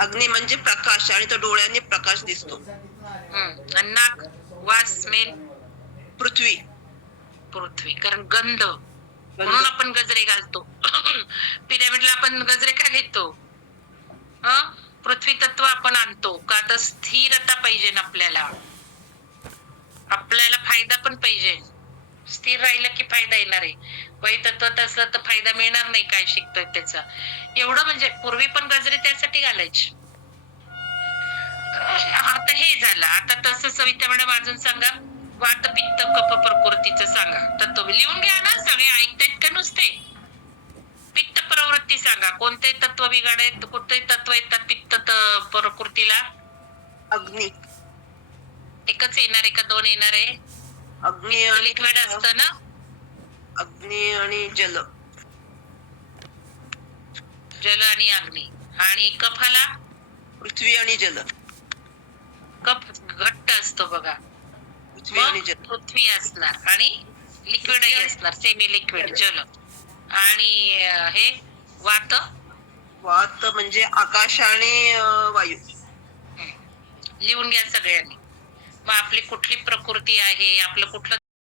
अग्नी म्हणजे प्रकाश आणि तो डोळ्यांनी प्रकाश दिसतो. आणि नाक, वास, स्मेल. पृथ्वी. पृथ्वी, कारण गंध, गंध. म्हणून आपण गजरे घालतो. पिरॅमिडला आपण गजरे का घेतो? पृथ्वी तत्व आपण आणतो का तर स्थिरता पाहिजे ना आपल्याला. आपल्याला फायदा पण पाहिजे. स्थिर राहिलं की फायदा येणार आहे. वायू तत्वात असलं तर फायदा मिळणार नाही, काय शिकतोय त्याचा. एवढं म्हणजे पूर्वी पण गजरे त्यासाठी घालायचे. आता हे झालं. आता तसं सविता मॅडम अजून सांगा. वात, पित्त, कफ प्रकृतीचं सांगा. तत्व लिहून घ्या ना, सगळे ऐकतायत का नुसते? पित्त प्रवृत्ती सांगा. कोणते तत्व बिघाडायत, कोणते तत्व येतात पित्त प्रकृतीला? अग्नी. एकच येणार आहे का दोन येणार आहे? अग्नी आणि लिक्विड असतं ना. अग्नी आणि जल. जल आणि अग्नी. आणि कफाला? पृथ्वी आणि जल. कफ घट्ट असतो बघा. पृथ्वी आणि मग जल. पृथ्वी असणार आणि लिक्विडही असणार, सेमी लिक्विड जल. आणि हे वात? वात म्हणजे आकाश आणि वायू. लिहून घ्या सगळ्यांनी. मग आपली कुठली प्रकृती आहे, आपलं कुठलं